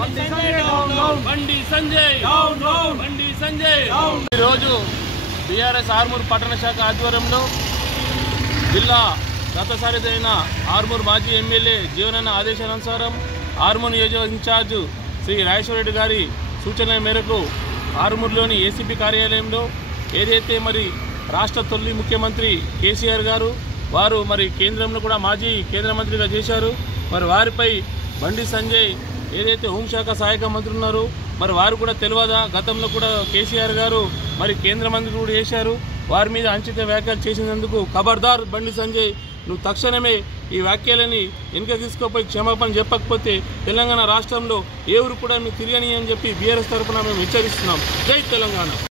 బండి సంజయ్ ఈరోజు బీఆర్ఎస్ ఆర్మూర్ పట్టణ శాఖ ఆధ్వర్యంలో జిల్లా రథసారథి ఆర్మూర్ మాజీ ఎమ్మెల్యే జీవనన్న ఆదేశానుసారం ఆర్మూర్ నియోజకవర్గ ఇన్ఛార్జ్ శ్రీ రాజేశ్వరరెడ్డి గారి సూచనల మేరకు ఆర్మూర్లోని ఏసీపీ కార్యాలయంలో ఏదైతే మరి రాష్ట్ర తొలి ముఖ్యమంత్రి కేసీఆర్ గారు వారు మరి కేంద్రంలో కూడా మాజీ కేంద్ర మంత్రిగా చేశారు. మరి వారిపై బండి సంజయ్ ఏదైతే హోంశాఖ సహాయక మంత్రి ఉన్నారో మరి వారు కూడా తెలియదా, గతంలో కూడా కేసీఆర్ గారు మరి కేంద్ర మంత్రి కూడా చేశారు. వారి మీద అంచిత వ్యాఖ్యలు చేసినందుకు ఖబర్దార్ బండి సంజయ్, నువ్వు తక్షణమే ఈ వ్యాఖ్యలని వెనుక తీసుకోపోయి క్షమాపణ చెప్పకపోతే తెలంగాణ రాష్ట్రంలో ఏ ఊరు కూడా నువ్వు తిరగని అని చెప్పి బీఆర్ఎస్ తరఫున మేము హెచ్చరిస్తున్నాం. జై తెలంగాణ.